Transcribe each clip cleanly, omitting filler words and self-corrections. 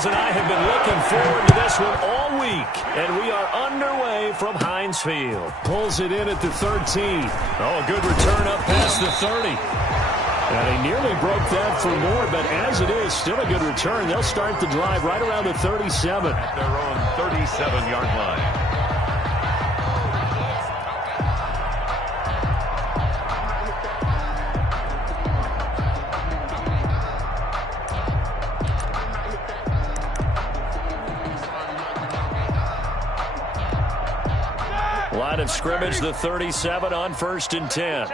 Charles and I have been looking forward to this one all week, and we are underway from Heinz Field. Pulls it in at the 13. Oh, a good return up past the 30. And he nearly broke that for more, but as it is, still a good return. They'll start the drive right around the 37. At their own 37-yard line. Line of scrimmage, the 37 on 1st and 10.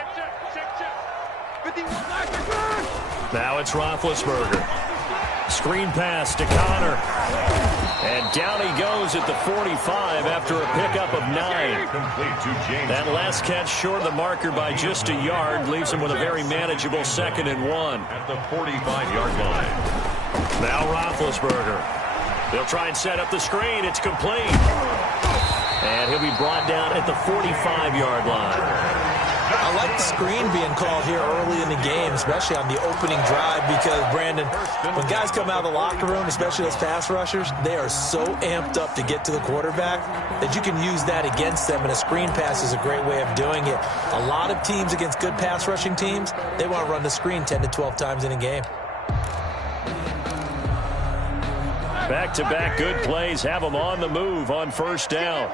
Now it's Roethlisberger. Screen pass to Connor. And down he goes at the 45 after a pickup of 9. Complete to James. That last catch short of the marker by just a yard leaves him with a very manageable 2nd and 1. At the 45-yard line. Now Roethlisberger. They'll try and set up the screen. It's complete. And he'll be brought down at the 45-yard line. I like the screen being called here early in the game, especially on the opening drive, because, Brandon, when guys come out of the locker room, especially those pass rushers, they are so amped up to get to the quarterback that you can use that against them, and a screen pass is a great way of doing it. A lot of teams against good pass rushing teams, they want to run the screen 10 to 12 times in a game. Back-to-back good plays have them on the move on 1st down.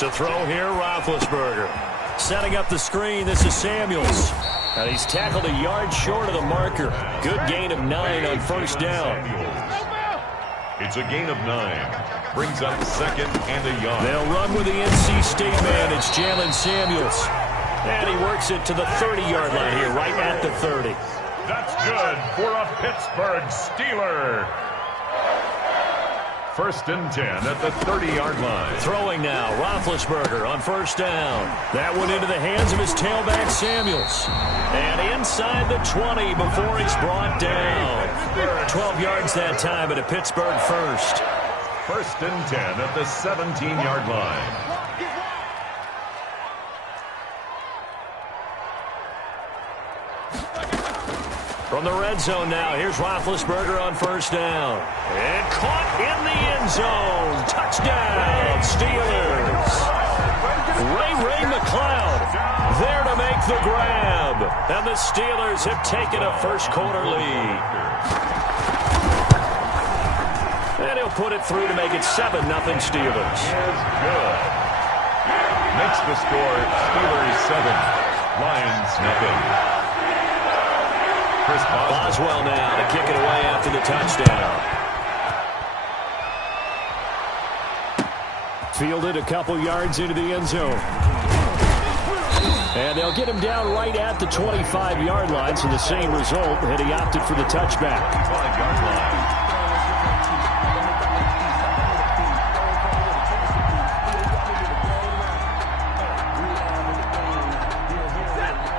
To throw here, Roethlisberger. Setting up the screen, this is Samuels. And he's tackled a yard short of the marker. Good gain of 9 on 1st down. It's a gain of 9. Brings up 2nd and a yard. They'll run with the NC State man. It's Jalen Samuels. And he works it to the 30-yard line here, right at the 30. That's good for a Pittsburgh Steeler. 1st and 10 at the 30-yard line. Throwing now, Roethlisberger on 1st down. That one into the hands of his tailback, Samuels. And inside the 20 before he's brought down. 12 yards that time at a Pittsburgh first. 1st and 10 at the 17-yard line. From the red zone now, here's Roethlisberger on 1st down. And caught in the end zone. Touchdown, Steelers. Ray McLeod there to make the grab. And the Steelers have taken a first-quarter lead. And he'll put it through to make it 7-0 Steelers. Is good. Makes the score Steelers 7, Lions nothing. Chris Boswell now to kick it away after the touchdown. Fielded a couple yards into the end zone. And they'll get him down right at the 25-yard line, so the same result had he opted for the touchback. 5-yard line.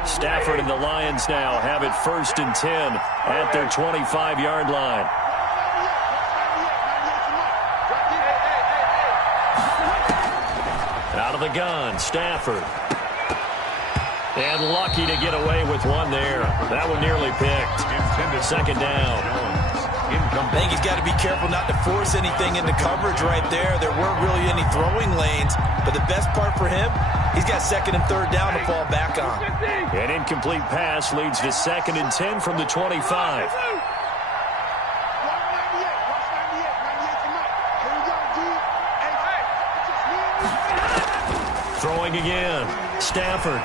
Stafford and the Lions now have it 1st and 10 at their 25-yard line. Out of the gun, Stafford. And lucky to get away with one there. That one nearly picked. 2nd down. I think he's got to be careful not to force anything into coverage right there. There weren't really any throwing lanes, but the best part for him, he's got 2nd and 3rd down to fall back on. An incomplete pass leads to 2nd and 10 from the 25. Throwing again. Stafford.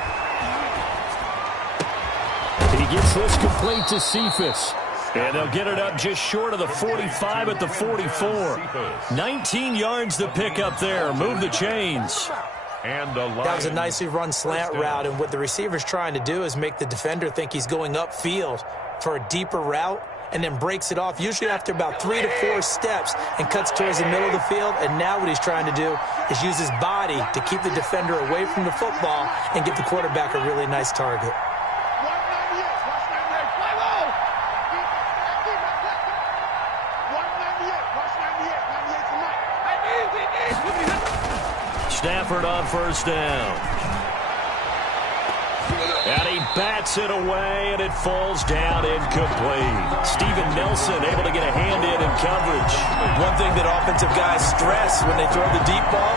He gets this complete to Cephas. And they'll get it up just short of the 45 at the 44. 19 yards to pick up there. Move the chains. And that was a nicely run slant route, and what the receiver's trying to do is make the defender think he's going upfield for a deeper route, and then breaks it off, usually after about 3 to 4 steps, and cuts towards the middle of the field. And now what he's trying to do is use his body to keep the defender away from the football and give the quarterback a really nice target. Stafford on 1st down. And he bats it away, and it falls down incomplete. Steven Nelson able to get a hand in coverage. One thing that offensive guys stress when they throw the deep ball,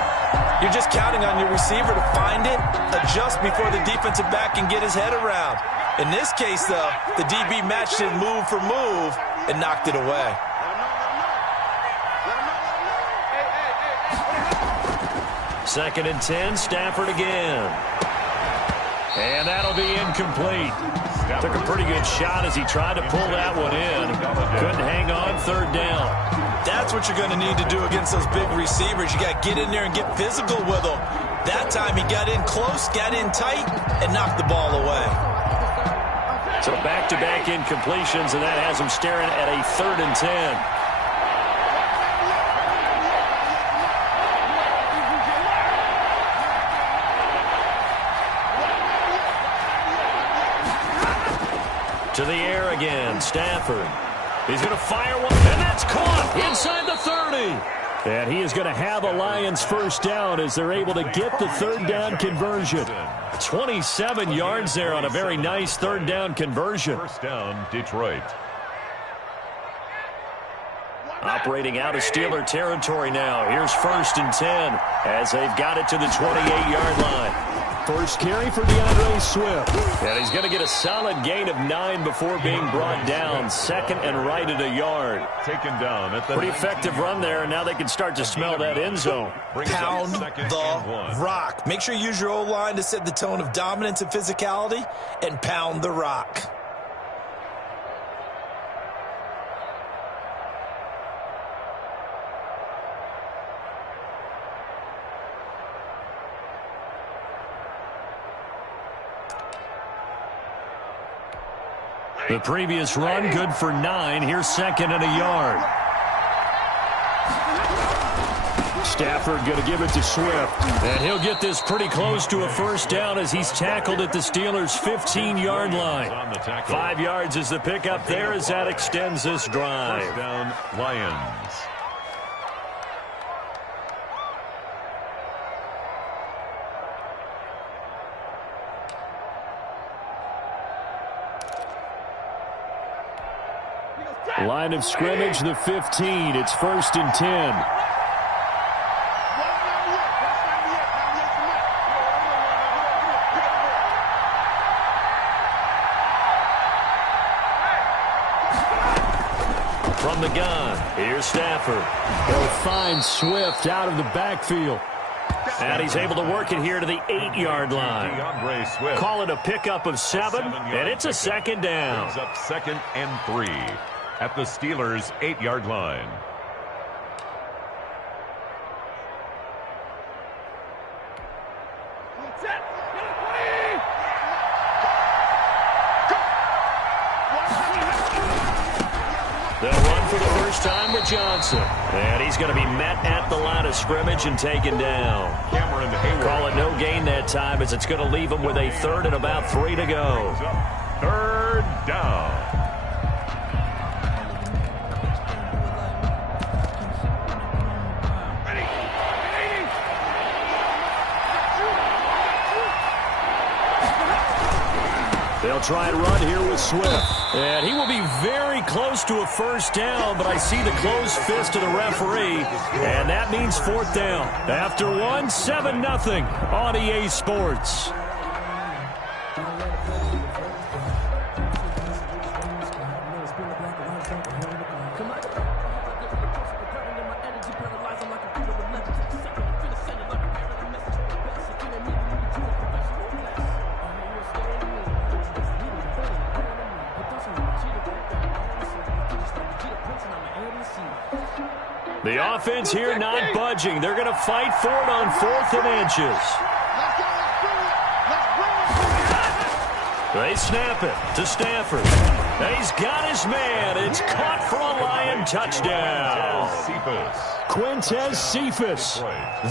you're just counting on your receiver to find it, adjust before the defensive back can get his head around. In this case, though, the DB matched it move for move and knocked it away. Second and 10, Stafford again. And that'll be incomplete. Took a pretty good shot as he tried to pull that one in. Couldn't hang on, third down. That's what you're going to need to do against those big receivers. You got to get in there and get physical with them. That time he got in close, got in tight, and knocked the ball away. So back-to-back incompletions, and that has him staring at a third and 10. To the air again, Stafford. He's going to fire one, and that's caught inside the 30. And he is going to have a Lions first down as they're able to get the third down conversion. 27 yards there on a very nice third down conversion. First down, Detroit. Operating out of Steeler territory now. Here's first and 10 as they've got it to the 28-yard line. First carry for DeAndre Swift. And he's going to get a solid gain of 9 before being brought down. Second and right at a yard. Taken down at the pretty effective run there, and now they can start to smell that end zone. Pound the rock. Make sure you use your O-line to set the tone of dominance and physicality, and pound the rock. The previous run, good for 9. Here's second and a yard. Stafford going to give it to Swift. And he'll get this pretty close to a first down as he's tackled at the Steelers' 15-yard line. 5 yards is the pickup there as that extends this drive. First down, Lions. Line of scrimmage, the 15. It's first and 10. From the gun, here's Stafford. They'll find Swift out of the backfield. And he's able to work it here to the 8-yard line. DeAndre Swift. Call it a pickup of 7, and it's a second down. Brings up second and 3 at the Steelers' 8-yard line. They'll run for the first time with Johnson. And he's going to be met at the line of scrimmage and taken down. Cameron Hayward. Call it no gain that time as it's going to leave him with a third and about 3 to go. Third down. They'll try and run here with Swift. And he will be very close to a first down, but I see the closed fist of the referee, and that means fourth down. After 1, 7-0 on EA Sports. The offense here not budging. They're going to fight for it on 4th and inches. They snap it to Stafford. And he's got his man. It's caught for a Lion touchdown. Quintez Cephus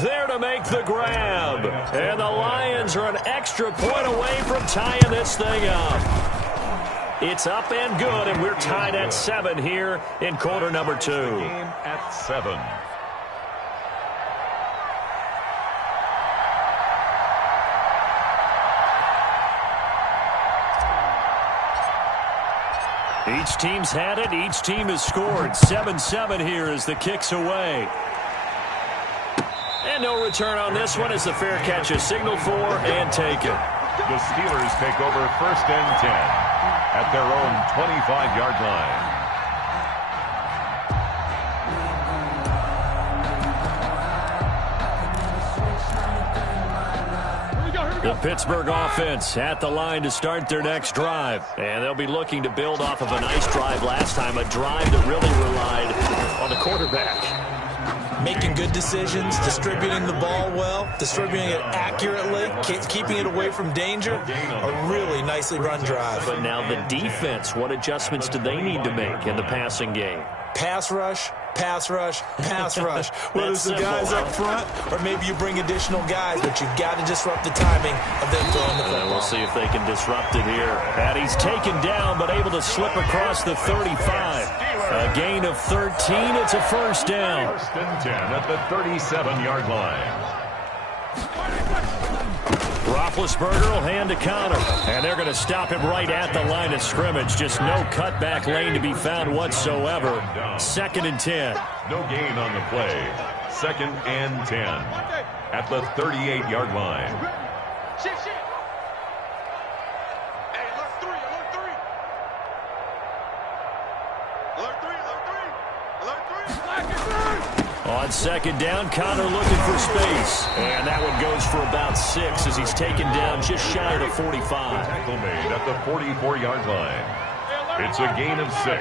there to make the grab. And the Lions are an extra point away from tying this thing up. It's up and good, and we're tied at 7 here in quarter number 2. Game at 7. Each team's had it. Each team has scored. 7-7 here as the kick's away. And no return on this one as the fair catch is signaled for and taken. The Steelers take over 1st and 10 at their own 25-yard line. The Pittsburgh offense at the line to start their next drive. And they'll be looking to build off of a nice drive last time, a drive that really relied on the quarterback. Making good decisions, distributing the ball well, distributing it accurately, keeping it away from danger. A really nicely run drive. But now the defense, what adjustments do they need to make in the passing game? Pass rush, pass rush, pass rush. Whether it's the guys up front or maybe you bring additional guys, but you've got to disrupt the timing of them throwing the football. We'll see if they can disrupt it here. And he's taken down, but able to slip across the 35. A gain of 13. It's a first down. 1st and 10 at the 37-yard line. Roethlisberger will hand to Connor. And they're going to stop him right at the line of scrimmage. Just no cutback lane to be found whatsoever. 2nd and 10. No gain on the play. 2nd and 10 at the 38-yard line. On 2nd down, Connor looking for space. And that one goes for about 6 as he's taken down just shy of the 45. Tackle made at the 44-yard line. It's a gain of 6.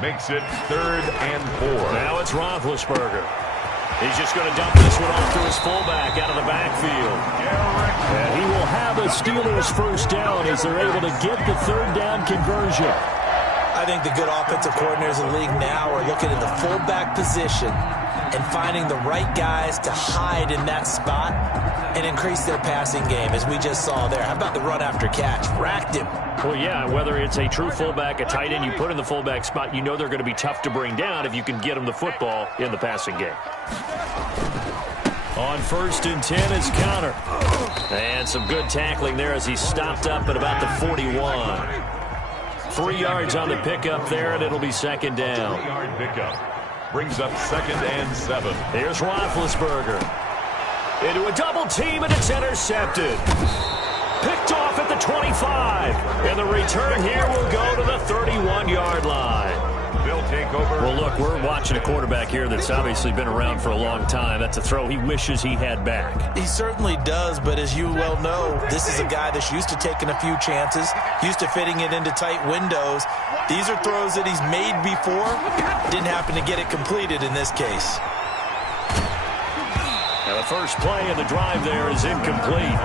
Makes it 3rd and 4. Now it's Roethlisberger. He's just going to dump this one off to his fullback out of the backfield. And he will have a Steelers first down as they're able to get the 3rd down conversion. I think the good offensive coordinators in the league now are looking at the fullback position and finding the right guys to hide in that spot and increase their passing game, as we just saw there. How about the run after catch? Racked him. Well, yeah, whether it's a true fullback, a tight end, you put in the fullback spot, you know they're going to be tough to bring down if you can get them the football in the passing game. On 1st and 10 is Connor. And some good tackling there as he stopped up at about the 41. 3 yards on the pickup there, and it'll be 2nd down. 3-yard pickup. Brings up 2nd and 7. Here's Roethlisberger. Into a double team, and it's intercepted. Picked off at the 25. And the return here will go to the 31-yard line. They'll take over. Well, look, we're watching a quarterback here that's obviously been around for a long time. That's a throw he wishes he had back. He certainly does, but as you well know, this is a guy that's used to taking a few chances, used to fitting it into tight windows. These are throws that he's made before. Didn't happen to get it completed in this case. Now the first play of the drive there is incomplete.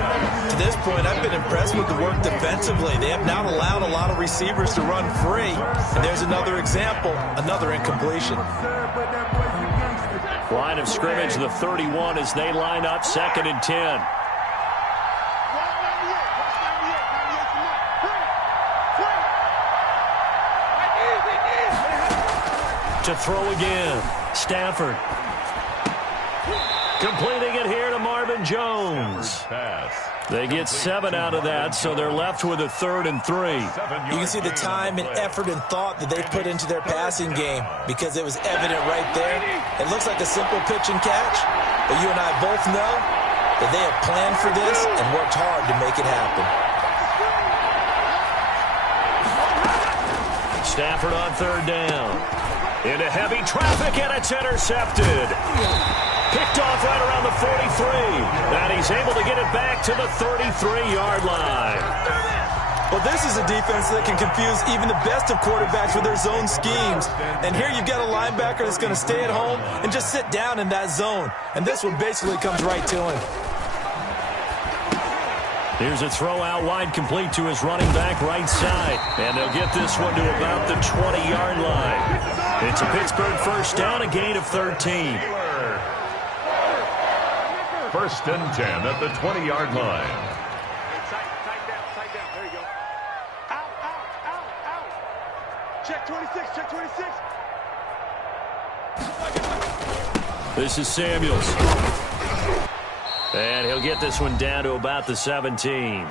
To this point, I've been impressed with the work defensively. They have not allowed a lot of receivers to run free. And there's another example, another incompletion. Line of scrimmage, the 31 as they line up 2nd and 10. To throw again, Stafford. Completing it here to Marvin Jones. They get 7 out of that, so they're left with a 3rd and 3. You can see the time and effort and thought that they put into their passing game because it was evident right there. It looks like a simple pitch and catch, but you and I both know that they have planned for this and worked hard to make it happen. Stafford on 3rd down. Into heavy traffic, and it's intercepted. Picked off right around the 43. And he's able to get it back to the 33-yard line. Well, this is a defense that can confuse even the best of quarterbacks with their zone schemes. And here you've got a linebacker that's going to stay at home and just sit down in that zone. And this one basically comes right to him. Here's a throw out wide, complete to his running back right side. And they'll get this one to about the 20-yard line. It's a Pittsburgh first down, a gain of 13. 1st and 10 at the 20-yard line. Tight down. There you go. Out. Check 26, check 26. This is Samuels. And he'll get this one down to about the 17.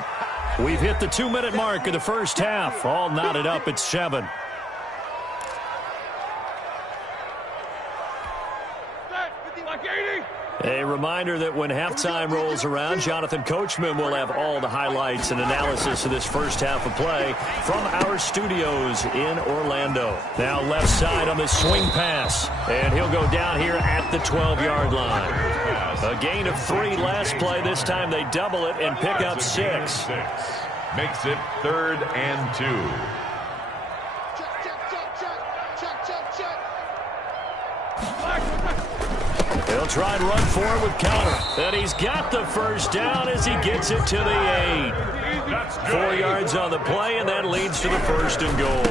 We've hit the 2-minute mark of the first half. All knotted up at 7. A reminder that when halftime rolls around, Jonathan Coachman will have all the highlights and analysis of this first half of play from our studios in Orlando. Now left side on the swing pass, and he'll go down here at the 12-yard line. A gain of 3 last play. This time they double it and pick up 6. Makes it 3rd and 2. He'll try and run for it with counter. And he's got the first down as he gets it to the 8. 4 yards on the play, and that leads to the 1st and goal.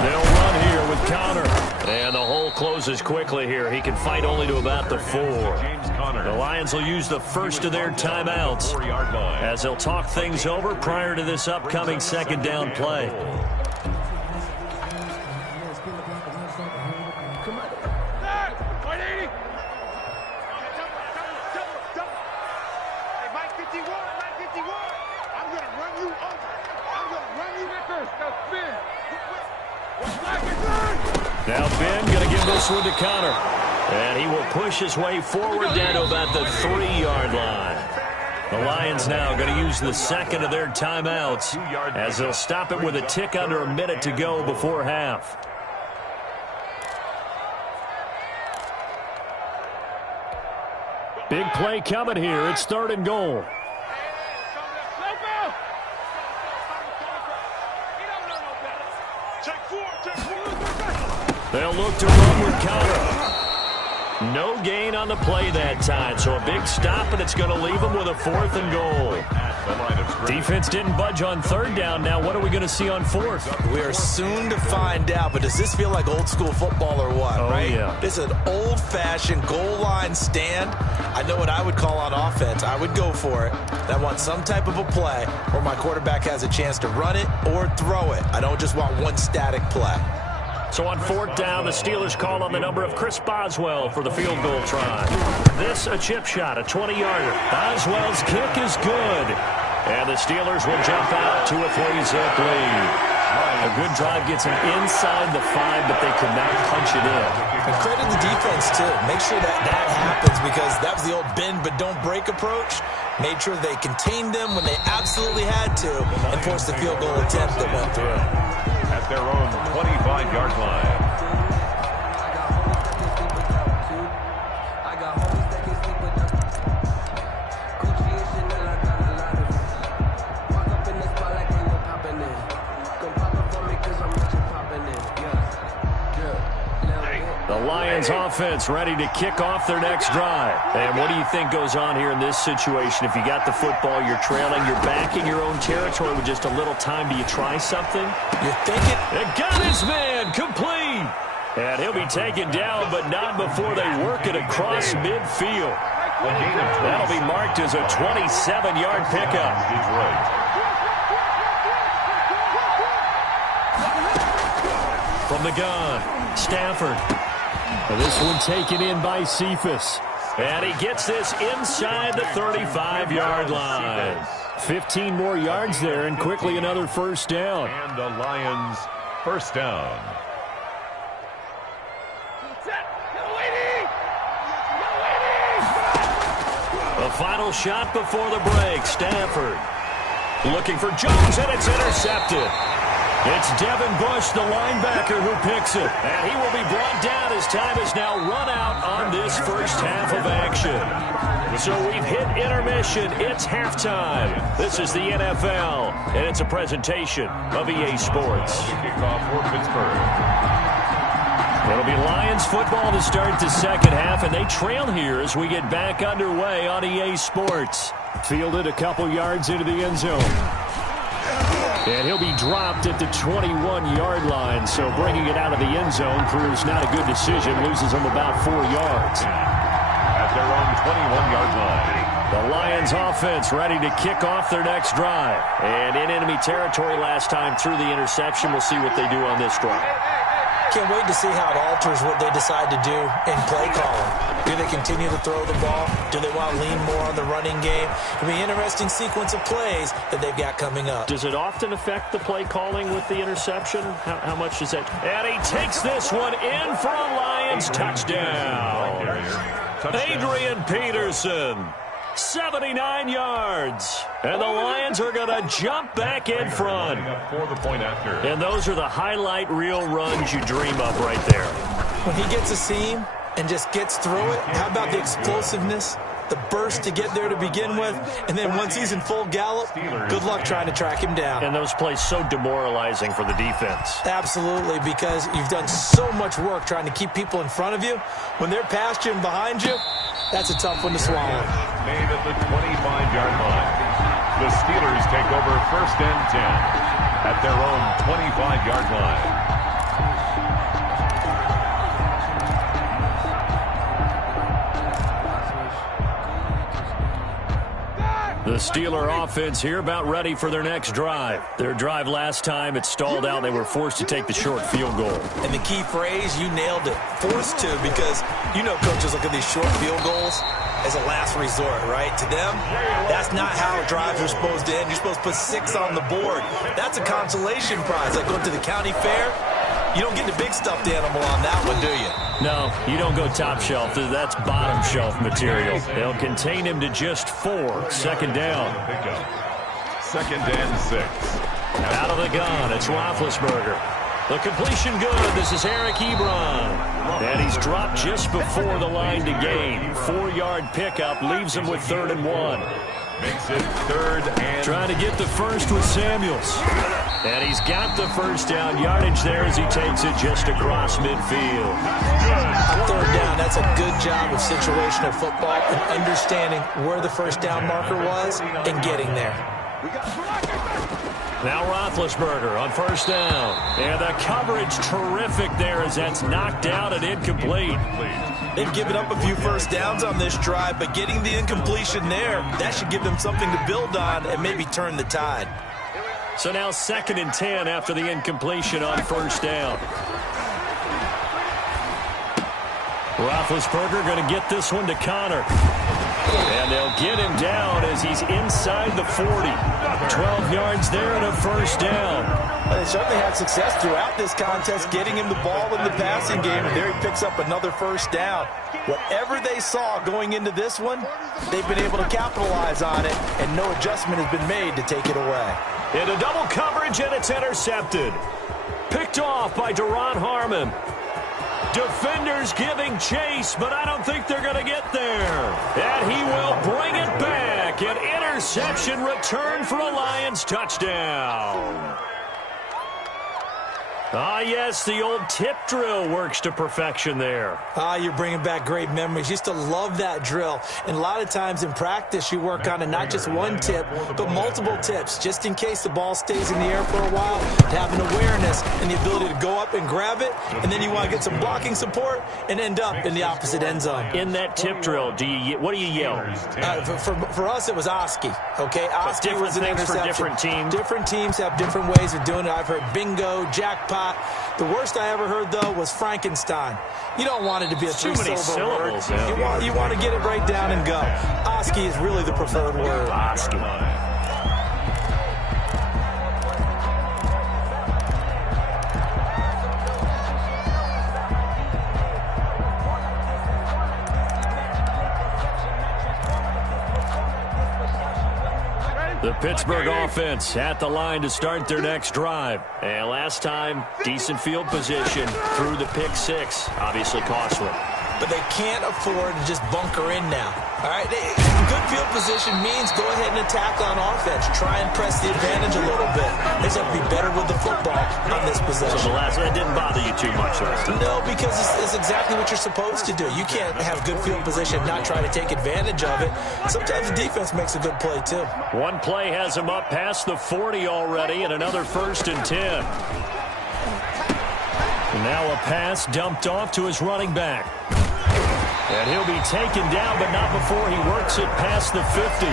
They'll run here with counter. And the hole closes quickly here. He can fight only to about the 4. The Lions will use the first of their timeouts as they'll talk things over prior to this upcoming 2nd down play. Now Ben going to give this one to Connor. And he will push his way forward down to about the 3-yard line. The Lions now going to use the 2nd of their timeouts as they'll stop it with a tick under a minute to go before half. Big play coming here. It's 3rd and goal. They'll look to run with counter. No gain on the play that time, so a big stop, and it's going to leave them with a 4th and goal. Defense didn't budge on 3rd down. Now what are we going to see on 4th? We are soon to find out, but does this feel like old school football or what, right? Yeah. This is an old-fashioned goal line stand. I know what I would call on offense. I would go for it. I want some type of a play where my quarterback has a chance to run it or throw it. I don't just want one static play. So on 4th down, the Steelers call on the number of Chris Boswell for the field goal try. This a chip shot, a 20-yarder. Boswell's kick is good. And the Steelers will jump out to a 3-zip lead. A good drive gets them inside the 5, but they could not punch it in. And credit the defense, too. Make sure that happens because that was the old bend but don't break approach. Made sure they contained them when they absolutely had to and forced the field goal attempt that went through. At their own 25-yard line. The Lions offense ready to kick off their next drive. And what do you think goes on here in this situation? If you got the football, you're trailing, you're back in your own territory with just a little time. Do you try something? You're thinking. It got his man complete. And he'll be taken down, but not before they work it across midfield. That'll be marked as a 27-yard pickup. From the gun, Stafford. And this one taken in by Cephas. And he gets this inside the 35-yard line. 15 more yards there, and quickly another 1st down. And the Lions 1st down. The final shot before the break. Stafford looking for Jones, and it's intercepted. It's Devin Bush, the linebacker, who picks it. And he will be brought down as time is now run out on this first half of action. So we've hit intermission. It's halftime. This is the NFL, and it's a presentation of EA Sports. Kickoff for Pittsburgh. It'll be Lions football to start the 2nd half, and they trail here as we get back underway on EA Sports. Fielded a couple yards into the end zone. And he'll be dropped at the 21-yard line, so bringing it out of the end zone proves not a good decision. Loses him about 4 yards. At their own 21-yard line. The Lions offense ready to kick off their next drive. And in enemy territory last time through the interception. We'll see what they do on this drive. Can't wait to see how it alters what they decide to do in play calling. Do they continue to throw the ball? Do they want to lean more on the running game? It'll be an interesting sequence of plays that they've got coming up. Does it often affect the play calling with the interception? How much is that? And he takes this one in for a Lions touchdown. Adrian Peterson, 79 yards. And the Lions are going to jump back in front. For the point after. And those are the highlight reel runs you dream of right there. When he gets a seam and just gets through it, how about the explosiveness, the burst to get there to begin with, and then once he's in full gallop, good luck trying to track him down. And those plays so demoralizing for the defense. Absolutely, because you've done so much work trying to keep people in front of you. When they're past you and behind you, that's a tough one to swallow. Made at the 25-yard line. The Steelers take over 1st and 10 at their own 25-yard line. The Steeler offense here about ready for their next drive. Their drive last time, it stalled out. They were forced to take the short field goal. And the key phrase, you nailed it, forced to, because you know coaches look at these short field goals as a last resort, right? To them, that's not how drives are supposed to end. You're supposed to put 6 on the board. That's a consolation prize. Like going to the county fair, you don't get the big stuffed animal on that one, do you? No, you don't go top shelf. That's bottom shelf material. They'll contain him to just 4. 2nd down. 2nd and 6. Out of the gun, it's Roethlisberger. The completion good. This is Eric Ebron. And he's dropped just before the line to gain. 4-yard pickup leaves him with 3rd and 1. Makes it 3rd and... Trying to get the first with Samuels. And he's got the first down yardage there as he takes it just across midfield. On 3rd down, that's a good job of situational football and understanding where the first down marker was and getting there. Now Roethlisberger on 1st down. And the coverage terrific there as that's knocked out and incomplete. They've given up a few first downs on this drive, but getting the incompletion there, that should give them something to build on and maybe turn the tide. So now 2nd and 10 after the incompletion on 1st down. Roethlisberger going to get this one to Connor. And they'll get him down as he's inside the 40. 12 yards there and a 1st down. They certainly had success throughout this contest getting him the ball in the passing game, and there he picks up another 1st down. Whatever they saw going into this one, they've been able to capitalize on it, and no adjustment has been made to take it away. Into double coverage, and it's intercepted. Picked off by Deron Harmon. Defenders giving chase, but I don't think they're going to get there. And he will bring it back. An interception return for a Lions touchdown. Ah, yes, the old tip drill works to perfection there. Ah, you're bringing back great memories. Used to love that drill. And a lot of times in practice, you work on it, not just one tip, but multiple tips, just in case the ball stays in the air for a while, to have an awareness and the ability to go up and grab it, and then you want to get some blocking support and end up in the opposite end zone. In that tip drill, what do you yell? For us, it was Oski. Okay, Oski was an interception. For different teams. Different teams have different ways of doing it. I've heard bingo, jackpot. The worst I ever heard, though, was Frankenstein. You don't want it to be a 3-syllable word. Yeah. You want to get it right down and go. Oski is really the preferred word. Oski. The Pittsburgh offense at the line to start their next drive. And last time, decent field position through the pick 6. Obviously costly. But they can't afford to just bunker in now. All right, good field position means go ahead and attack on offense. Try and press the advantage a little bit. They just have to be better with the football on this possession. So that didn't bother you too much last time? No, because it's exactly what you're supposed to do. You can't have good field position and not try to take advantage of it. Sometimes the defense makes a good play, too. One play has him up past the 40 already, and another 1st and 10. Now a pass dumped off to his running back. And he'll be taken down, but not before he works it past the 50.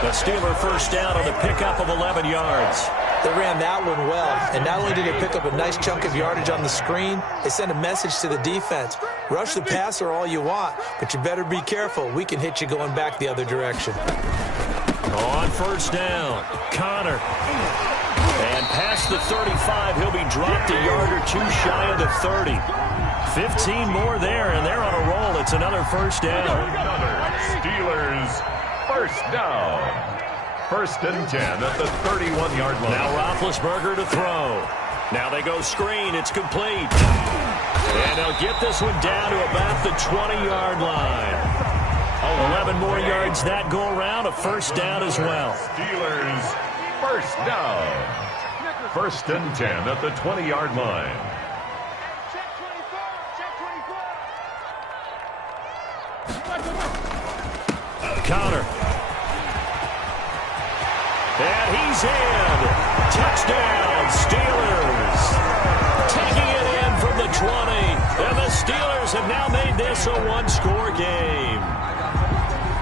The Steeler 1st down on the pickup of 11 yards. They ran that one well, and not only did they pick up a nice chunk of yardage on the screen, they sent a message to the defense. Rush the passer all you want, but you better be careful. We can hit you going back the other direction. On 1st down, Connor. And past the 35, he'll be dropped a yard or two shy of the 30. 15 more there, and they're on a roll. It's another first down. Another Steelers first down. 1st and 10 at the 31-yard line. Now Roethlisberger to throw. Now they go screen. It's complete. And they'll get this one down to about the 20-yard line. 11 more yards that go around. A first down as well. Steelers first down. 1st and 10 at the 20-yard line. Check 24. Check 24. Counter. And he's in. Touchdown, Steelers. Taking it in from the 20. And the Steelers have now made this a one-score game.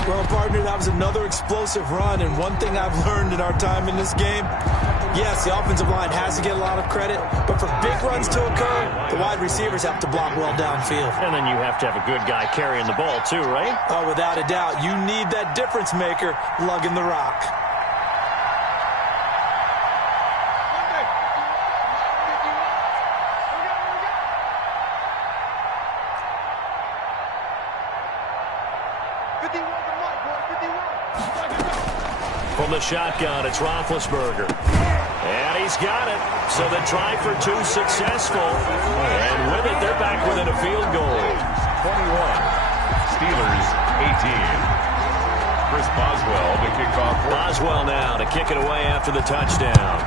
Well, partner, that was another explosive run, and one thing I've learned in our time in this game, yes, the offensive line has to get a lot of credit, but for big runs to occur, the wide receivers have to block well downfield. And then you have to have a good guy carrying the ball too, right? Oh, without a doubt, you need that difference maker lugging the rock. From the shotgun, it's Roethlisberger. And he's got it. So the try for two successful. And with it, they're back within a field goal. 21. Steelers 18. Chris Boswell to kick off. Boswell now to kick it away after the touchdown.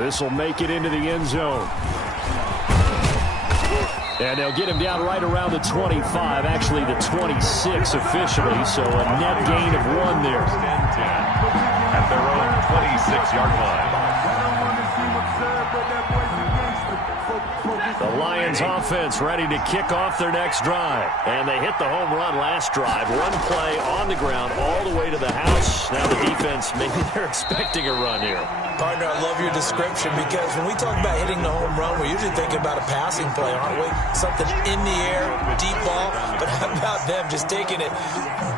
This will make it into the end zone. And they'll get him down right around the 25, actually the 26 officially, so a net gain of 1 there. At their own 26-yard line. The Lions offense ready to kick off their next drive. And they hit the home run last drive. One play on the ground all the way to the house. Now the defense, maybe they're expecting a run here. Partner, I love your description because when we talk about hitting the home run, we're usually thinking about a passing play, aren't we? Something in the air, deep ball. But how about them just taking it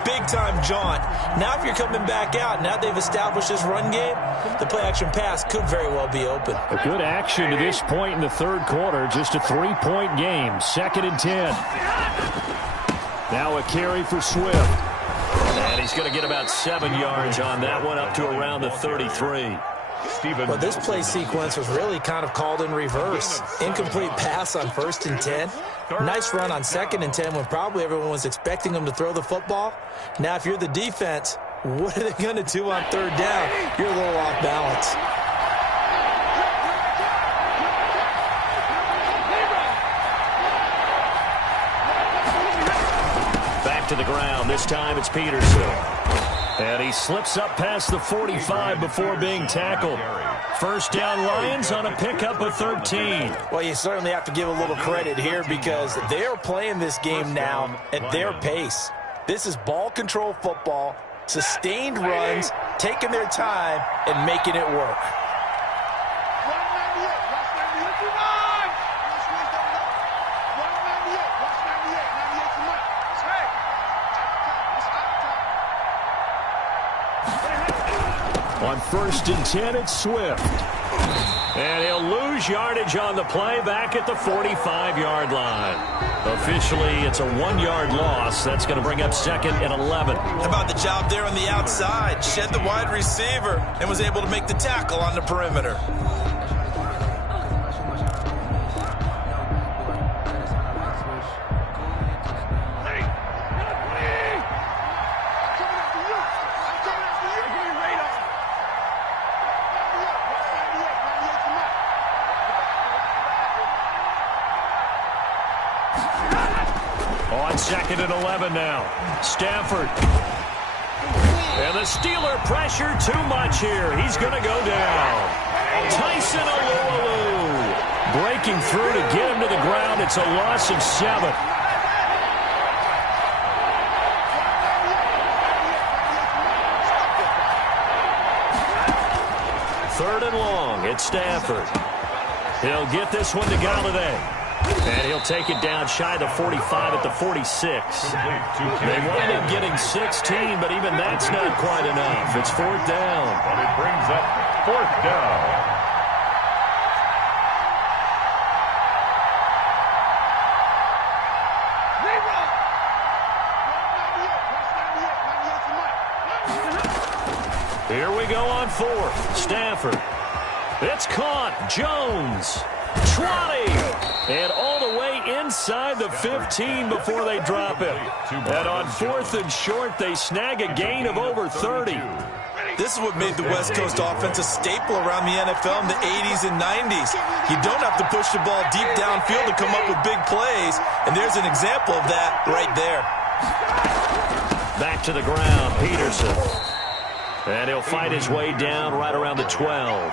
big-time jaunt? Now if you're coming back out, now they've established this run game, the play-action pass could very well be open. A good action to this point in the third quarter. Just a 3-point game. 2nd and 10. Now a carry for Swift. And he's going to get about 7 yards on that one, up to around the 33. Well, this play sequence was really kind of called in reverse. Incomplete pass on 1st and 10. Nice run on 2nd and 10 when probably everyone was expecting them to throw the football. Now, if you're the defense, what are they going to do on 3rd down? You're a little off balance. Back to the ground. This time it's Peterson. And he slips up past the 45 before being tackled. First down Lions on a pickup of 13. Well, you certainly have to give a little credit here because they're playing this game now at their pace. This is ball control football, sustained runs, taking their time, and making it work. On 1st and 10, it's Swift. And he'll lose yardage on the play back at the 45-yard line. Officially, it's a 1-yard loss. That's going to bring up 2nd and 11. How about the job there on the outside? Shed the wide receiver and was able to make the tackle on the perimeter. On 2nd and 11 now. Stafford. And the Steeler pressure too much here. He's going to go down. Tyson Alualu breaking through to get him to the ground. It's a loss of 7. Third and long. It's Stafford. He'll get this one to Galladay. And he'll take it down shy of the 45 at the 46. They wind up getting 16, but even that's not quite enough. It's 4th down. And it brings up 4th down. Here we go on fourth. Stafford. It's caught. Jones. 20. And all the way inside the 15 before they drop it. And on fourth and short, they snag a gain of over 30. This is what made the West Coast offense a staple around the NFL in the 80s and 90s. You don't have to push the ball deep downfield to come up with big plays, and there's an example of that right there. Back to the ground, Peterson. And he'll fight his way down right around the 12.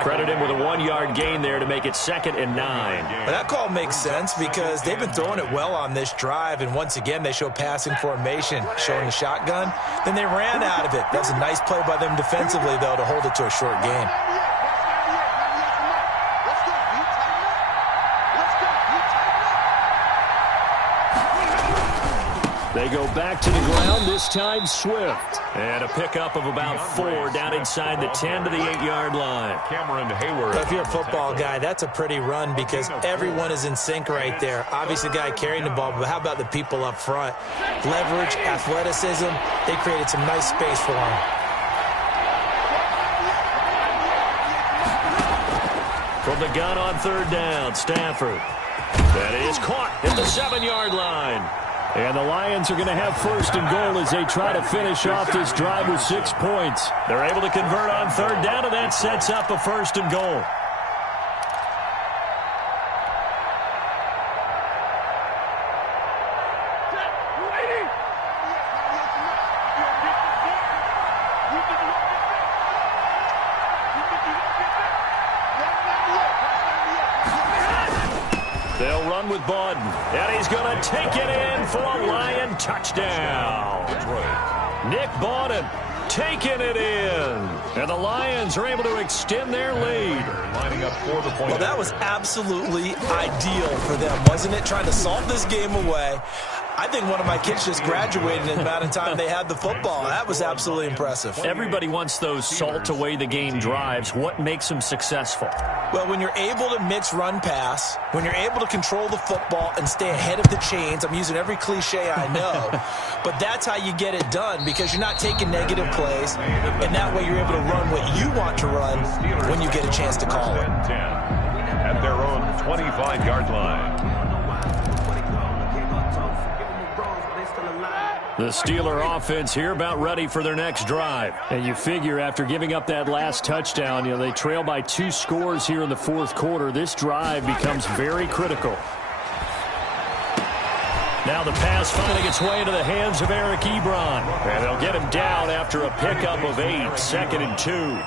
Credit him with a 1-yard gain there to make it 2nd and 9. But that call makes sense because they've been throwing it well on this drive, and once again they show passing formation, showing the shotgun. Then they ran out of it. That was a nice play by them defensively, though, to hold it to a short gain. They go back to the ground, this time Swift. And a pickup of about 4 down inside the 10 to the 8-yard line. Cameron Hayward. If you're a football guy, that's a pretty run because everyone is in sync right there. Obviously, the guy carrying the ball, but how about the people up front? Leverage, athleticism, they created some nice space for him. From the gun on 3rd down, Stafford. That is caught at the 7-yard line. And the Lions are going to have 1st and goal as they try to finish off this drive with 6 points. They're able to convert on 3rd down, and that sets up a 1st and goal. They'll run with Bawden, and he's going to take it in for a Lion touchdown. Nick Bawden taking it in, and the Lions are able to extend their lead. Lining up for the point. Well, that was absolutely ideal for them, wasn't it? Trying to salt this game away. I think one of my kids just graduated in the amount of time they had the football. That was absolutely impressive. Everybody wants those salt-away-the-game drives. What makes them successful? Well, when you're able to mix run-pass, when you're able to control the football and stay ahead of the chains, I'm using every cliche I know, but that's how you get it done because you're not taking negative plays, and that way you're able to run what you want to run when you get a chance to call it. At their own 25-yard line. The Steeler offense here about ready for their next drive. And you figure after giving up that last touchdown, they trail by 2 scores here in the 4th quarter. This drive becomes very critical. Now the pass finding its way into the hands of Eric Ebron. And they'll get him down after a pickup of 8, 2nd and 2.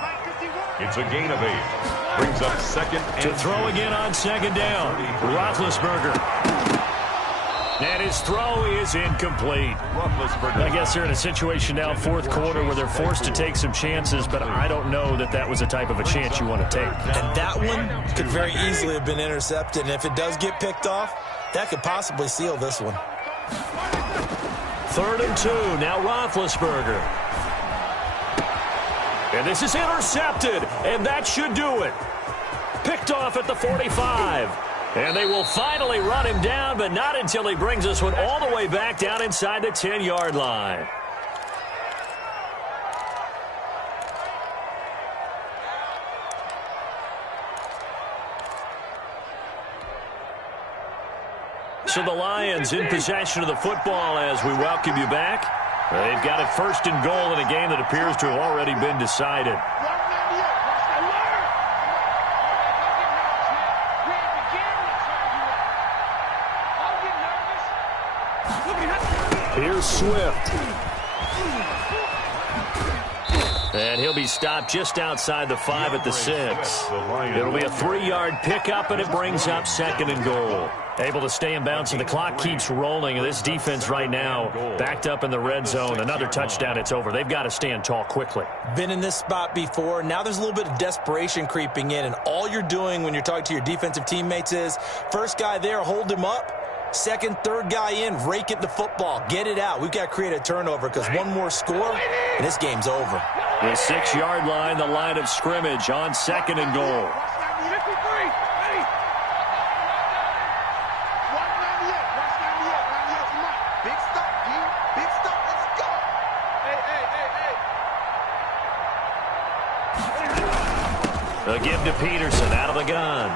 It's a gain of 8. Brings up 2nd and 2. To throw again on 2nd down. Roethlisberger. And his throw is incomplete. I guess they're in a situation now, 4th quarter, where they're forced to take some chances, but I don't know that that was the type of a chance you want to take. And that one could very easily have been intercepted, and if it does get picked off, that could possibly seal this one. 3rd and 2, now Roethlisberger. And this is intercepted, and that should do it. Picked off at the 45. And they will finally run him down, but not until he brings this one all the way back down inside the 10-yard line. So the Lions in possession of the football as we welcome you back. They've got it 1st and goal in a game that appears to have already been decided. Here's Swift. And he'll be stopped just outside the 5 at the 6. It'll be a 3-yard pickup, and it brings up 2nd and goal. Able to stay in bounds, and the clock keeps rolling. And this defense right now backed up in the red zone. Another touchdown, it's over. They've got to stand tall quickly. Been in this spot before. Now there's a little bit of desperation creeping in, and all you're doing when you're talking to your defensive teammates is first guy there, hold him up. 2nd, 3rd guy in, rake it the football. Get it out. We've got to create a turnover because one more score, and this game's over. The 6-yard line, the line of scrimmage on 2nd and goal. The give to Peterson out of the gun.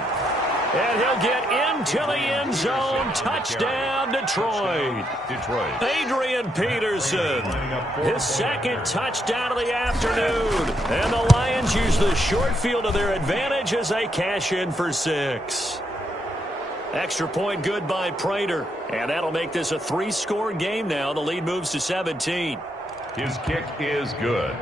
And he'll get into the end zone. Touchdown, Detroit. Adrian Peterson, his second touchdown of the afternoon. And the Lions use the short field to their advantage as they cash in for 6. Extra point good by Prater. And that'll make this a 3-score game now. The lead moves to 17. His kick is good.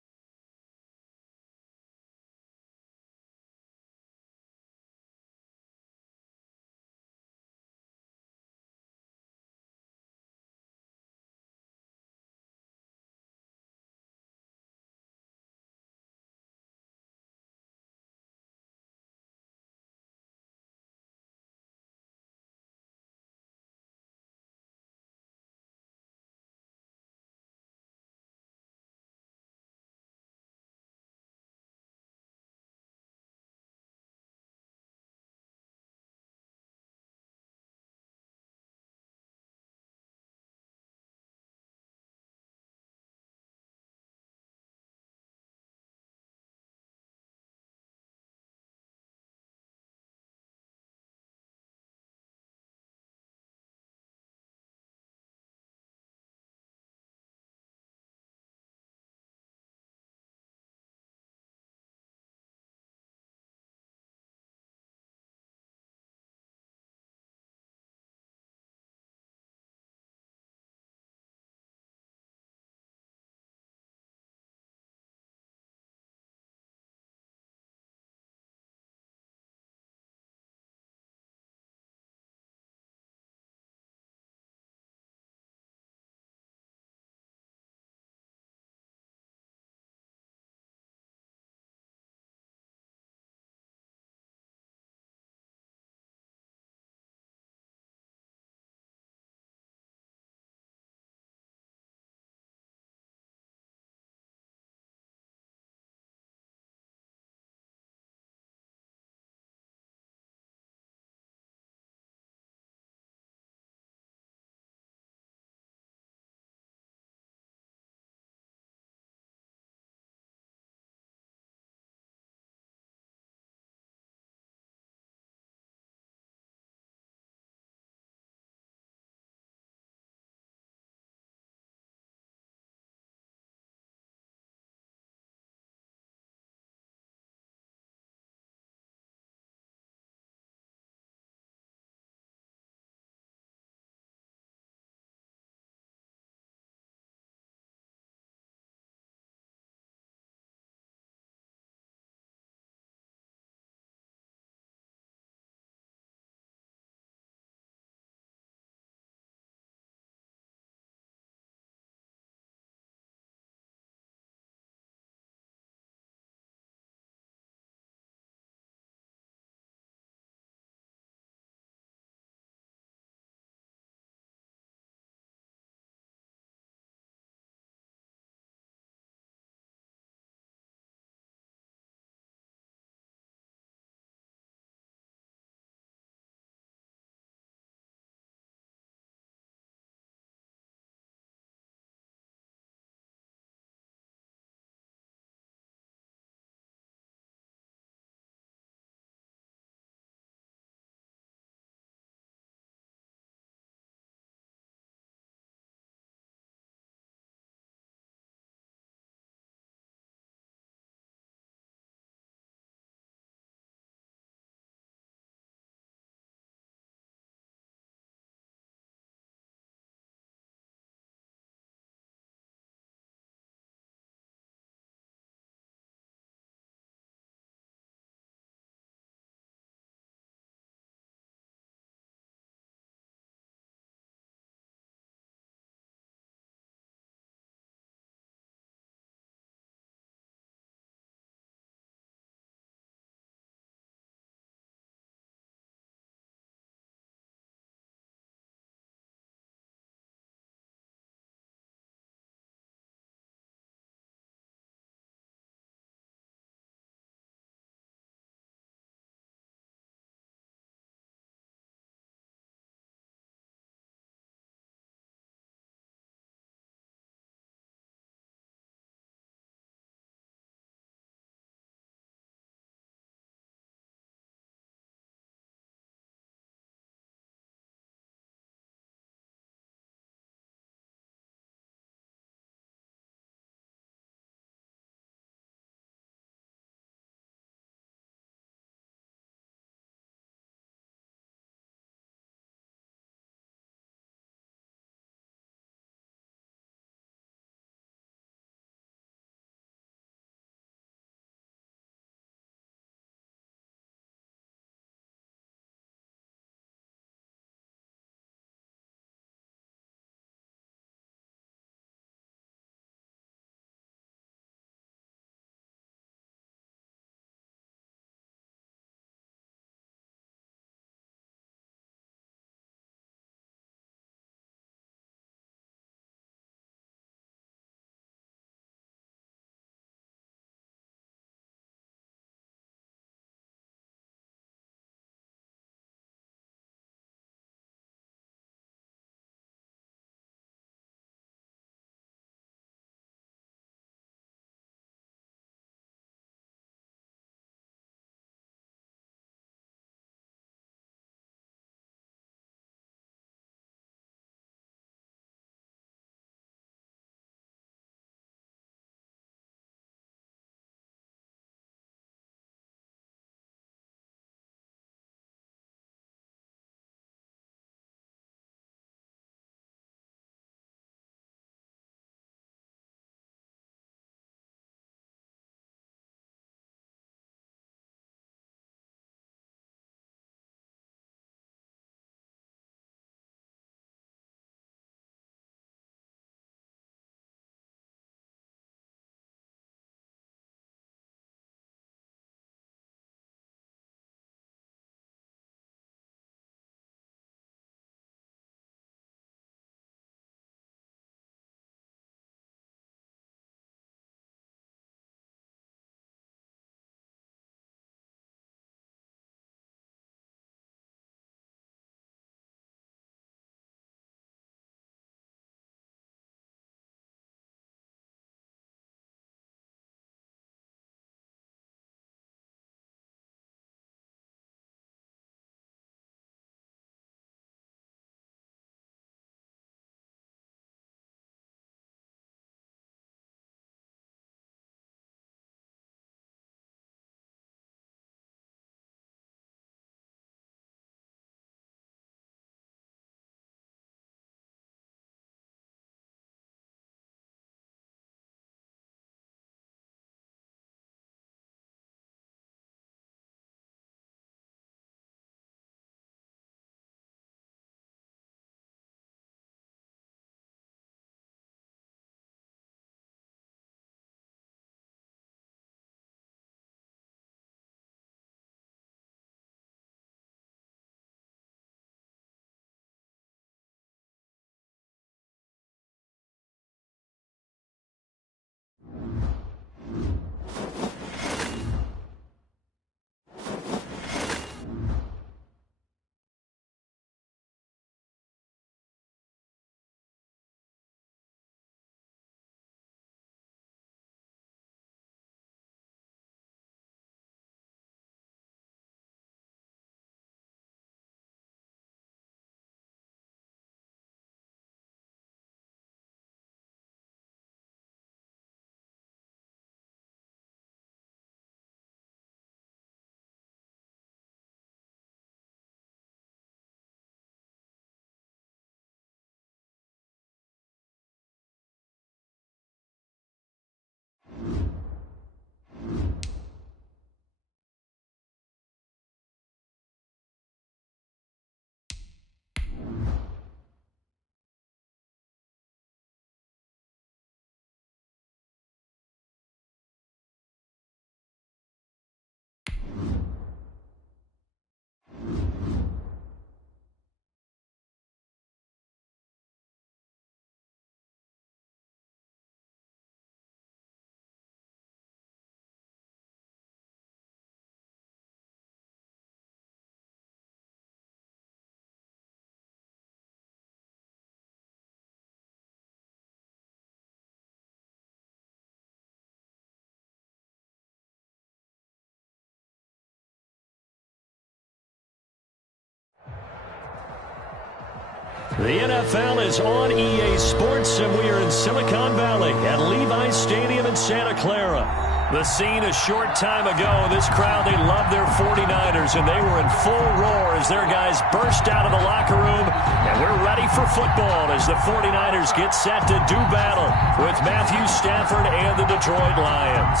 The NFL is on EA Sports, and we are in Silicon Valley at Levi's Stadium in Santa Clara. The scene a short time ago, this crowd, they loved their 49ers, and they were in full roar as their guys burst out of the locker room. And we're ready for football as the 49ers get set to do battle with Matthew Stafford and the Detroit Lions.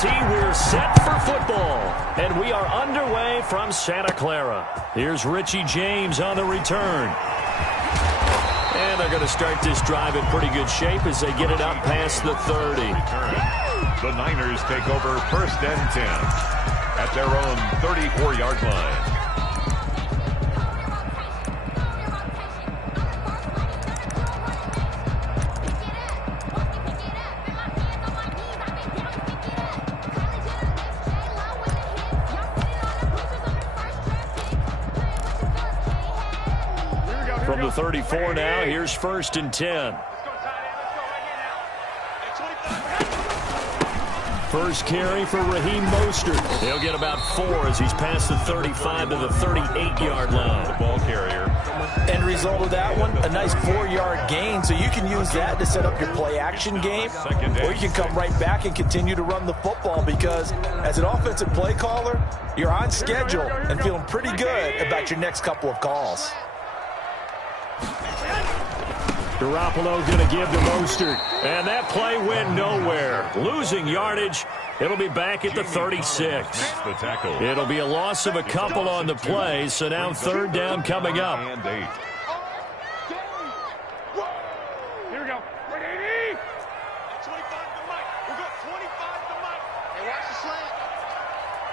We're set for football, and we are underway from Santa Clara. Here's Richie James on the return. And they're going to start this drive in pretty good shape as they get it up past the 30. The Niners take over 1st and 10 at their own 34-yard line. From the 34 now, here's 1st and 10. First carry for Raheem Mostert. He'll get about 4 as he's past the 35 to the 38-yard line. The ball carrier. End result of that one, a nice 4-yard gain. So you can use that to set up your play-action game, or you can come right back and continue to run the football because as an offensive play caller, you're on schedule and feeling pretty good about your next couple of calls. Garoppolo going to give to Mostert. And that play went nowhere. Losing yardage. It'll be back at the 36. The tackle. It'll be a loss of a couple on the play, so now 3rd down coming up. And 8. Here we go. 80. 25 to Mike. We got 25 to Mike. Hey, watch the slant.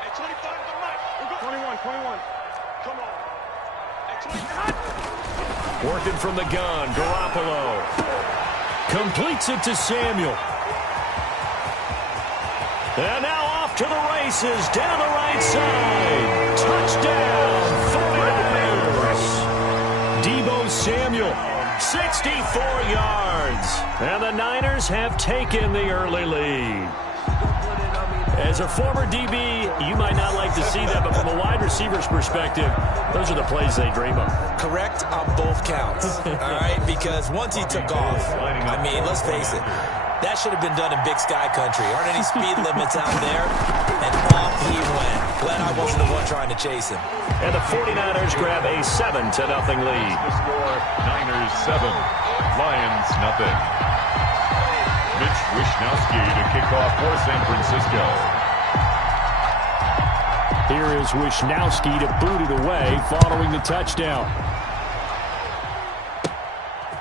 Hey, 25 to Mike. We got 21. Come on. Hey, 20. Working from the gun, Garoppolo completes it to Samuel. And now off to the races, down the right side. Touchdown, 49ers. Deebo Samuel, 64 yards. And the Niners have taken the early lead. As a former DB, you might not like to see that, but from a wide receiver's perspective, those are the plays they dream of. Correct on both counts, all right? Because once he took off, I mean, let's face it, that should have been done in Big Sky Country. Aren't any speed limits out there? And off he went. Glad I wasn't the one trying to chase him. And the 49ers grab a 7-0 lead. The score, Niners 7, Lions nothing. Mitch Wishnowsky to kick off for San Francisco. Here is Wishnowsky to boot it away following the touchdown.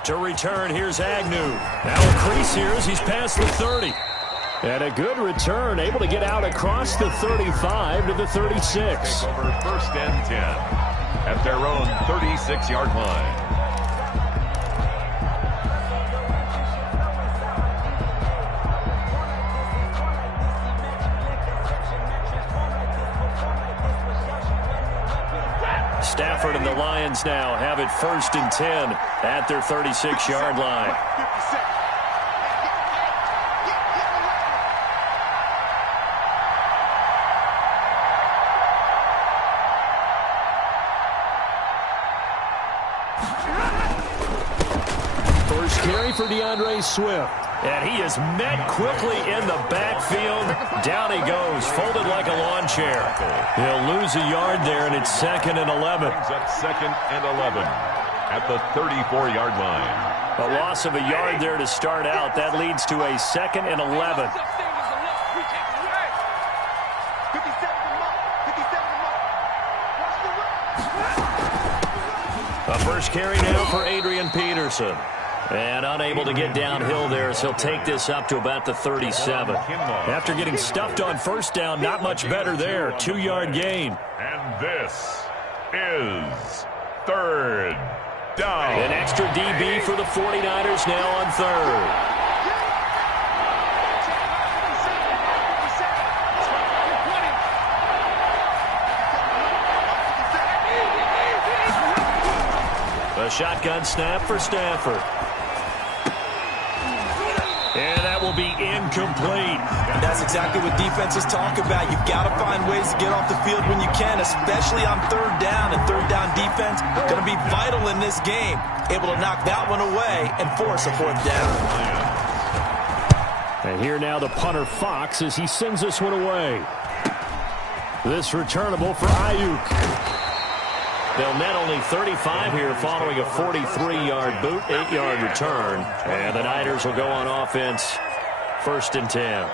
To return, here's Agnew. Now a crease here as he's past the 30. And a good return, able to get out across the 35 to the 36. Take over 1st and 10 at their own 36-yard line. Stafford and the Lions now have it 1st and 10 at their 36-yard line. First carry for DeAndre Swift. And he is met quickly in the backfield. Down he goes, folded like a lawn chair. He'll lose a yard there, and it's 2nd and 11. Brings up 2nd and 11 at the 34-yard line. A loss of a yard there to start out. That leads to a 2nd and 11. A first carry now for Adrian Peterson. And unable to get downhill there as he'll take this up to about the 37. After getting stuffed on 1st down, not much better there. 2-yard gain. And this is 3rd down. An extra DB for the 49ers now on 3rd. A shotgun snap for Stafford. And that will be incomplete. And that's exactly what defenses talk about. You've got to find ways to get off the field when you can, especially on third down. And third down defense going to be vital in this game. Able to knock that one away and force a fourth down. And here now the punter Fox as he sends this one away. This returnable for Ayuk. They'll net only 35 here following a 43-yard boot, 8-yard return. And the Niners will go on offense, 1st and 10.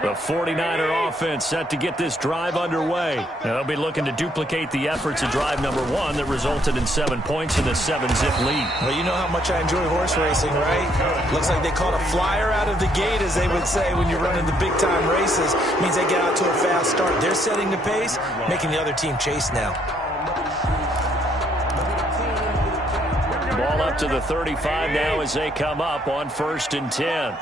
The 49er offense set to get this drive underway. They'll be looking to duplicate the efforts of drive number 1 that resulted in 7 points in the 7-zip lead. Well, you know how much I enjoy horse racing, right? Looks like they caught a flyer out of the gate, as they would say when you're running the big-time races. Means they get out to a fast start. They're setting the pace, making the other team chase now. Ball up to the 35 now as they come up on 1st and 10.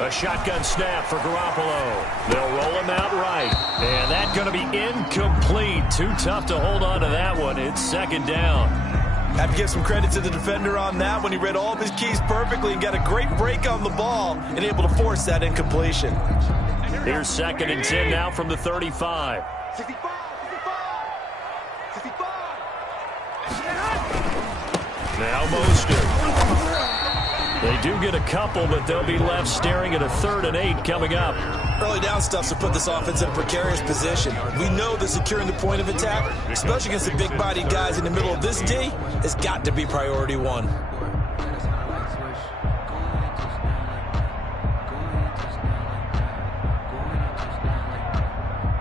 A shotgun snap for Garoppolo. They'll roll him out right. And that's going to be incomplete. Too tough to hold on to that one. It's 2nd down. Have to give some credit to the defender on that one. He read all of his keys perfectly and got a great break on the ball and able to force that incompletion. Here's 2nd and 10 now from the 35. Now Mostert. They do get a couple, but they'll be left staring at a 3rd and 8 coming up. Early down stuff to put this offense in a precarious position. We know that securing the point of attack, especially against the big-bodied guys in the middle of this D, has got to be priority 1.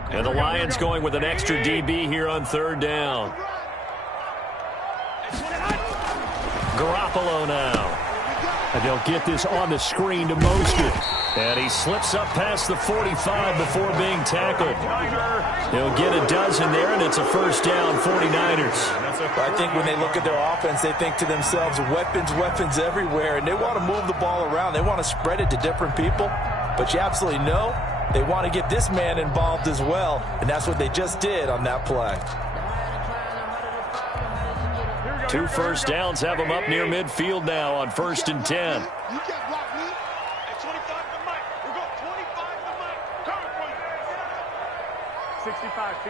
And the Lions going with an extra DB here on 3rd down. Garoppolo now. And they'll get this on the screen to Mostert. And he slips up past the 45 before being tackled. He'll get a dozen there, and it's a 1st down, 49ers. I think when they look at their offense, they think to themselves, weapons everywhere, and they want to move the ball around. They want to spread it to different people. But you absolutely know they want to get this man involved as well, and that's what they just did on that play. 2 first downs have them up near midfield now on 1st and 10. You can't block me. At 25 to Mike. We'll go 25 to Mike. Come on. 65. At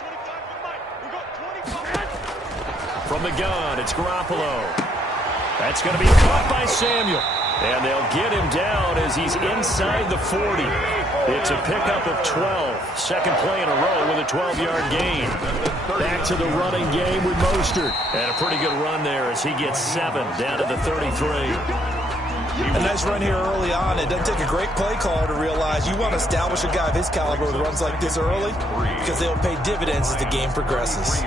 25 to Mike. We'll go 25. From the gun, it's Garoppolo. That's going to be caught by Samuel. And they'll get him down as he's inside the 40. It's a pickup of 12. Second play in a row with a 12-yard gain. Back to the running game with Mostert. And a pretty good run there as he gets 7 down to the 33. A nice run here early on. It doesn't take a great play caller to realize you want to establish a guy of his caliber with runs like this early because they'll pay dividends as the game progresses.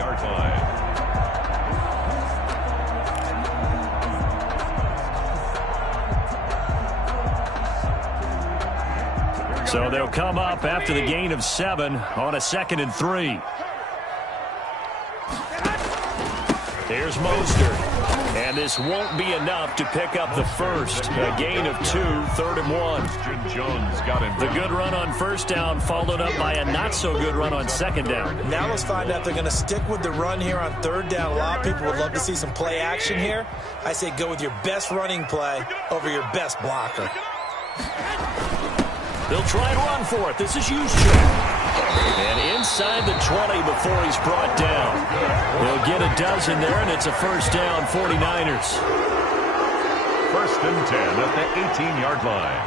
So they'll come up after the gain of 7 on a 2nd and 3. Here's Mostert. And this won't be enough to pick up the first. A gain of 2, 3rd and 1. Jones got him. The good run on 1st down followed up by a not-so-good run on 2nd down. Now let's find out if they're going to stick with the run here on 3rd down. A lot of people would love to see some play action here. I say go with your best running play over your best blocker. They'll try and run for it. This is Juszczyk. And inside the 20 before he's brought down. They'll get a dozen there, and it's a 1st down, 49ers. 1st and 10 at the 18-yard line.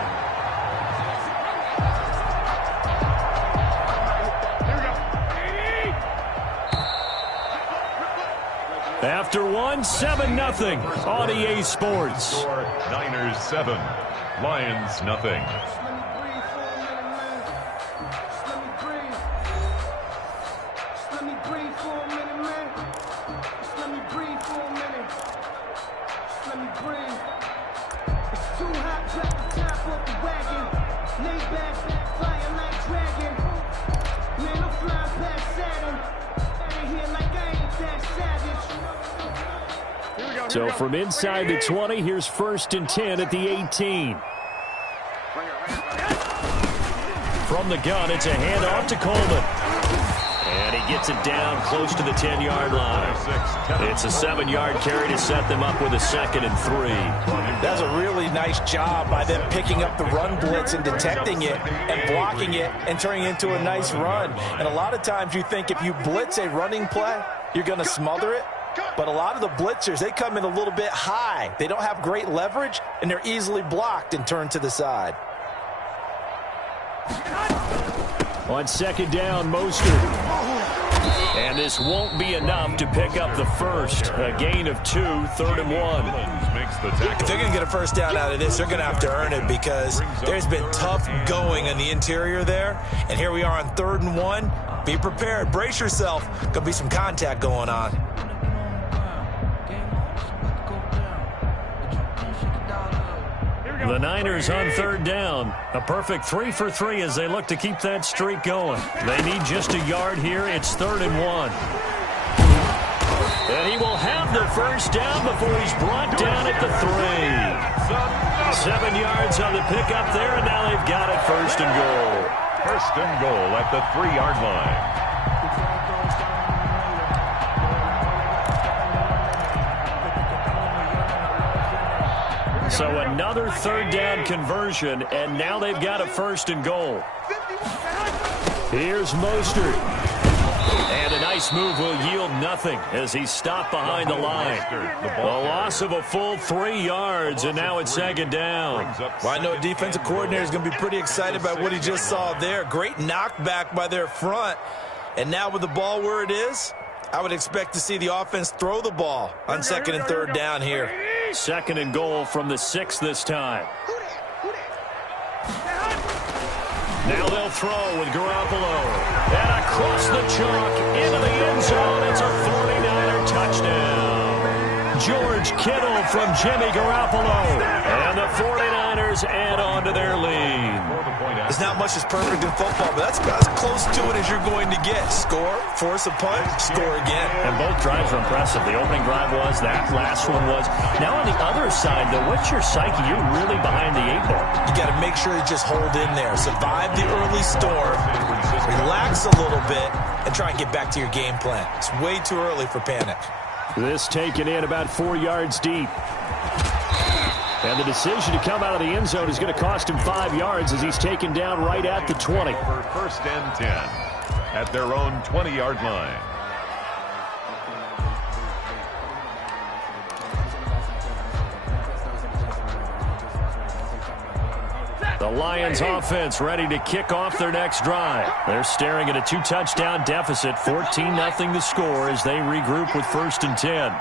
After 1, 7-0 on EA Sports. Niners 7, Lions nothing. So from inside the 20, here's 1st and 10 at the 18. from the gun. It's a handoff to Coleman. And he gets it down close to the 10-yard line. It's a 7-yard carry to set them up with a 2nd and 3. That's a really nice job by them picking up the run blitz and detecting it and blocking it and turning it into a nice run. And a lot of times you think if you blitz a running play, you're going to smother it. But a lot of the blitzers, they come in a little bit high. They don't have great leverage, and they're easily blocked and turned to the side. On 2nd down, Mostert. And this won't be enough to pick up the first. A gain of 2, 3rd and 1. If they're going to get a first down out of this, they're going to have to earn it because there's been tough going in the interior there. And here we are on 3rd and 1. Be prepared. Brace yourself. Going to be some contact going on. The Niners on 3rd down. A perfect 3 for 3 as they look to keep that streak going. They need just a yard here. It's 3rd and 1. And he will have the first down before he's brought down at the 3. 7 yards on the pickup there, and now they've got it 1st and goal. 1st and goal at the 3-yard line. So another 3rd down conversion, and now they've got a 1st and goal. Here's Mostert. And a nice move will yield nothing as he's stopped behind the line. A loss of a full 3 yards, and now it's 2nd down. Well, I know a defensive coordinator is going to be pretty excited by what he just saw there. Great knockback by their front. And now with the ball where it is, I would expect to see the offense throw the ball on 2nd and 3rd down here. 2nd and goal from the 6 this time. Now they'll throw with Garoppolo. And across the chalk into the end zone. It's a 49er touchdown. George Kittle from Jimmy Garoppolo. And the 49ers add on to their lead. There's not much that's perfect in football, but that's about as close to it as you're going to get. Score, force a punt, score again. And both drives were impressive. The opening drive was, that last one was. Now on the other side, though, what's your psyche? You're really behind the 8 ball. You got to make sure you just hold in there. Survive the early storm, relax a little bit, and try and get back to your game plan. It's way too early for panic. This taken in about 4 yards deep. And the decision to come out of the end zone is going to cost him 5 yards as he's taken down right at the 20. For 1st and 10 at their own 20-yard line. The Lions offense ready to kick off their next drive. They're staring at a 2-touchdown deficit, 14-0 the score as they regroup with 1st and 10.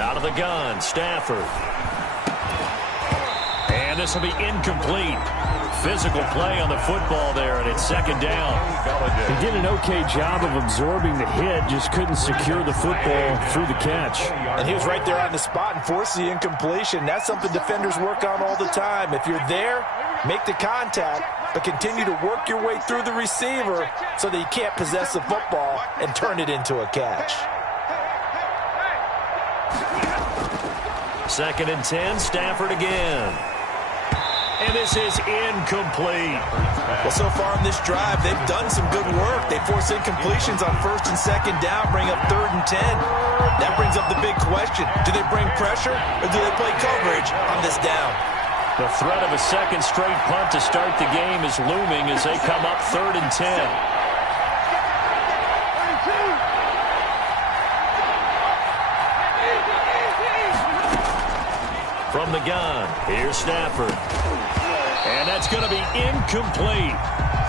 Out of the gun, Stafford. And this will be incomplete. Physical play on the football there, and it's 2nd down. He did an okay job of absorbing the hit, just couldn't secure the football through the catch. And he was right there on the spot and forced the incompletion. That's something defenders work on all the time. If you're there, make the contact, but continue to work your way through the receiver so that you can't possess the football and turn it into a catch. 2nd and 10, Stafford again. And this is incomplete. Well, so far in this drive, they've done some good work. They force incompletions on 1st and 2nd down, bring up 3rd and 10. That brings up the big question. Do they bring pressure or do they play coverage on this down? The threat of a 2nd straight punt to start the game is looming as they come up 3rd and 10. From the gun, here's Stafford. And that's going to be incomplete.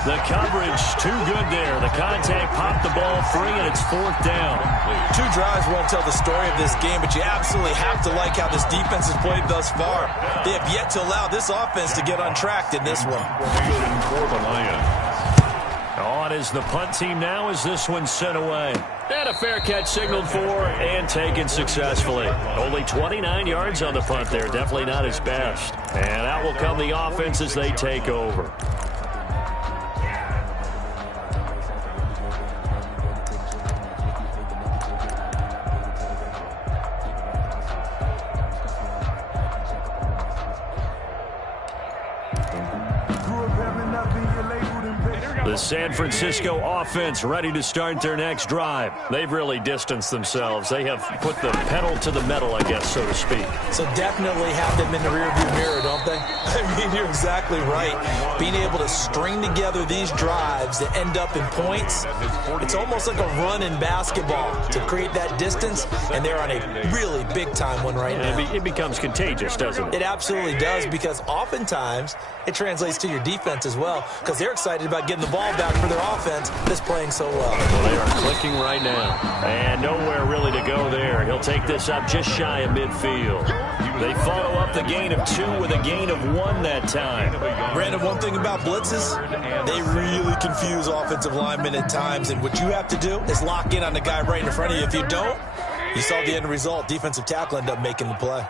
The coverage too good there. The contact popped the ball free, and it's 4th down. 2 drives won't tell the story of this game, but you absolutely have to like how this defense has played thus far. They have yet to allow this offense to get untracked in this one. For the Lions. On is the punt team now as this one's sent away. And a fair catch signaled for and taken successfully. Only 29 yards on the punt there. Definitely not his best. And out will come the offense as they take over. The San Francisco offense ready to start their next drive. They've really distanced themselves. They have put the pedal to the metal, I guess, so to speak. So definitely have them in the rearview mirror, don't they? I mean, you're exactly right. Being able to string together these drives that end up in points, it's almost like a run in basketball to create that distance, and they're on a really big-time one right now. It becomes contagious, doesn't it? It absolutely does, because oftentimes it translates to your defense as well, because they're excited about getting the ball back for their offense that's playing so well. Well, they are clicking right now, and nowhere really to go there. He'll take this up just shy of midfield. They follow up the gain of 2 with a gain of 1 that time. Brandon, one thing about blitzes, they really confuse offensive linemen at times, and what you have to do is lock in on the guy right in front of you. If you don't, you saw the end result. Defensive tackle ended up making the play.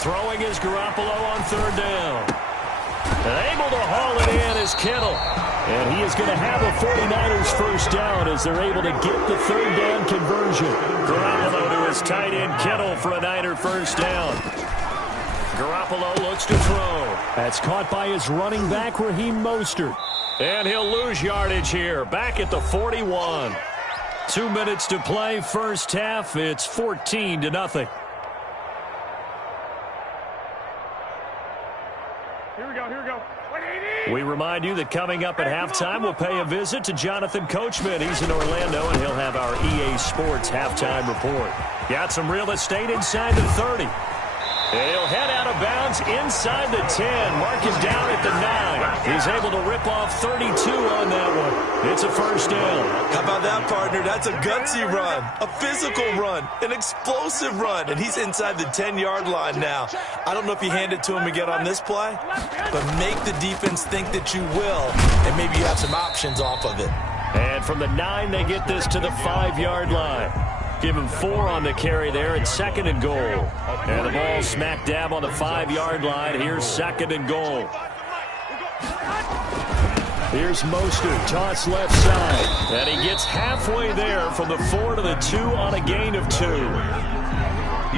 Throwing is Garoppolo on 3rd down. And able to haul it in is Kittle. And he is going to have a 49ers first down as they're able to get the 3rd down conversion. Garoppolo to his tight end Kittle for a Niner first down. Garoppolo looks to throw. That's caught by his running back, Raheem Mostert. And he'll lose yardage here. Back at the 41. 2 minutes to play first half. It's 14-0. We remind you that coming up at halftime, we'll pay a visit to Jonathan Coachman. He's in Orlando, and he'll have our EA Sports halftime report. Got some real estate inside the 30. He'll head out of bounds inside the 10. Mark him down at the 9. He's able to rip off 32 on that one. It's a first down. How about that, partner? That's a gutsy run, a physical run, an explosive run, and he's inside the 10-yard line now. I don't know if you hand it to him again on this play, but make the defense think that you will, and maybe you have some options off of it. And from the 9, they get this to the 5-yard line. Give him 4 on the carry there, and 2nd and goal. And the ball smack dab on the 5-yard line. Here's 2nd and goal. Here's Mostert, toss left side. And he gets halfway there from the 4 to the 2 on a gain of 2.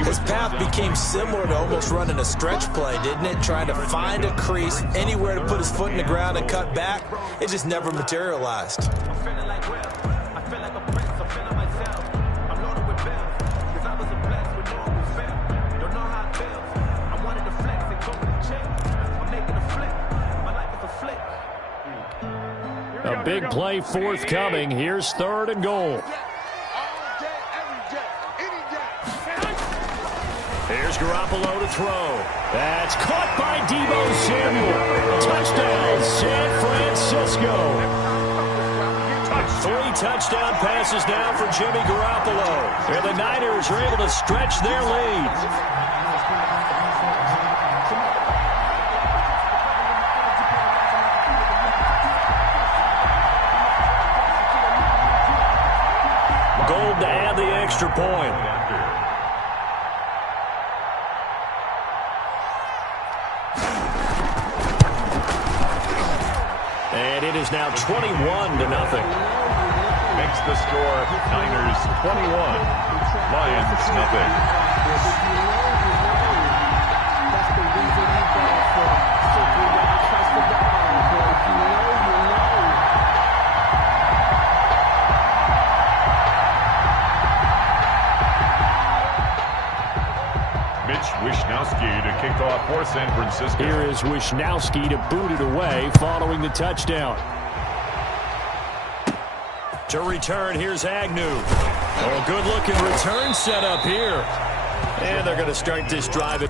His path became similar to almost running a stretch play, didn't it? Trying to find a crease, anywhere to put his foot in the ground and cut back. It just never materialized. A big play forthcoming. Here's 3rd and goal. Here's Garoppolo to throw. That's caught by Deebo Samuel. Touchdown, San Francisco. 3 touchdown passes now for Jimmy Garoppolo. And the Niners are able to stretch their lead. Gold to add the extra point. And it is now 21-0. Makes the score Niners 21, Lions nothing. Wishnowsky to kick off for San Francisco. Here is Wishnowsky to boot it away following the touchdown. To return, here's Agnew. Oh, good-looking return set up here. And they're going to start this drive.